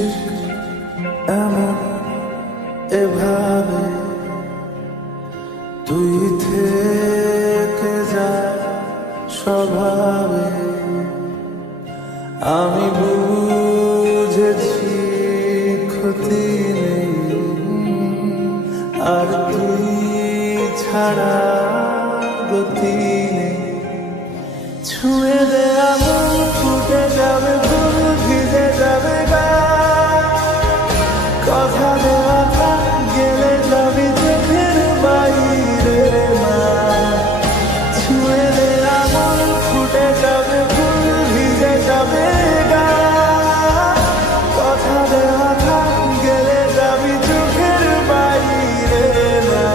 ঠিক এমন এভাবে তুই থেকে যা স্বভাবে। আমি বুঝেছি ক্ষতি নেই, আর তুই ছাড়া গতি নেই। ছুঁয়ে দে আগুন, ফুটে যাবে ফুল, ভিজে যাবে গা। কথা দেওয়া থাক, গেলে যাবি চোখের বাইরে মা। ছুঁয়ে দে আগুন, ফুটে যাবে ফুল, ভিজে যাবে গা। কথা দেওয়া থাক, গেলে যাবি চোখের বাইরে মা।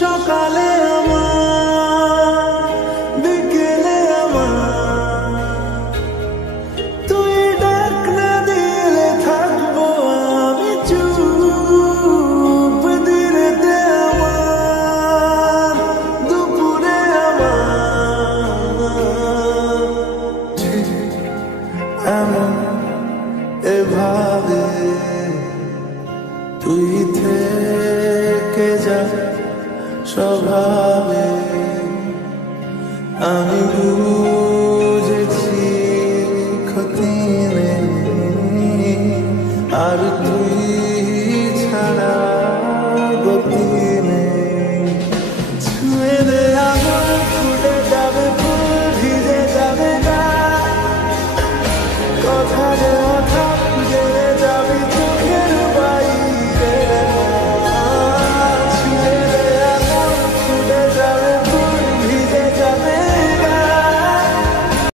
সকালে আমার, বিকেলে আমার, তুই ডাক না দিলে থাকবো আমি চুপ। দিনেতে আমার, দুপুরে আমার, ঠিক এমন এভাবে তুই থেকে যা স্বভাবে। আমি বুঝেছি ক্ষতি নেই, আর তুই